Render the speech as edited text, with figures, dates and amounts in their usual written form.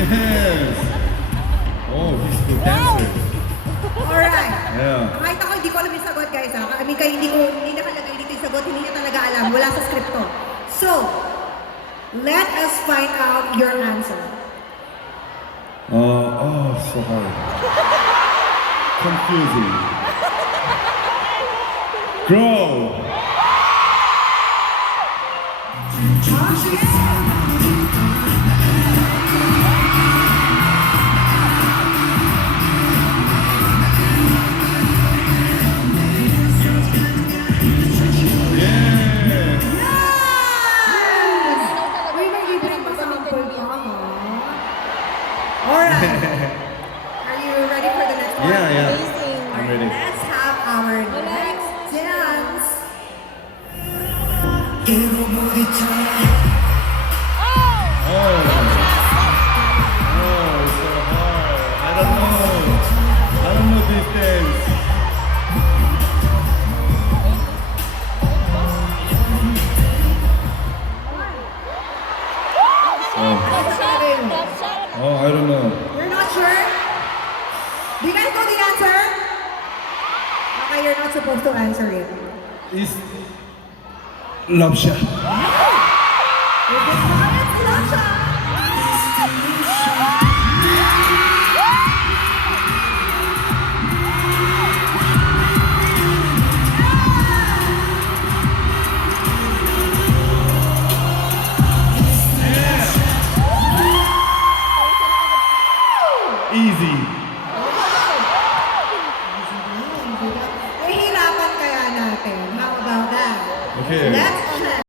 Yes. Oh, he's a good dancer. Alright. Yeah. Kahit ako hindi ko alam yung sagot guys ha. I mean, kahit hindi nakalagay dito yung sagot, hindi niya talaga alam. Wala sa script to. So, let us find out your answer. Oh, so hard. Confusing. Grow. Yeah. Yes! Uy, may libreng pa-sample pa ha. Alright. Are you ready for the next one? Yeah, yeah. Amazing. I'm ready. Let's have our next dance. Oh. Oh, it's so hard. I don't know this dance. Oh, I don't know. You're not sure? Do you guys know the answer? Okay, you're not supposed to answer it. It's Love Shot. If it's not, it's Lasha. Easy. Nahihirapan kaya natin. How about that? Okay. Let's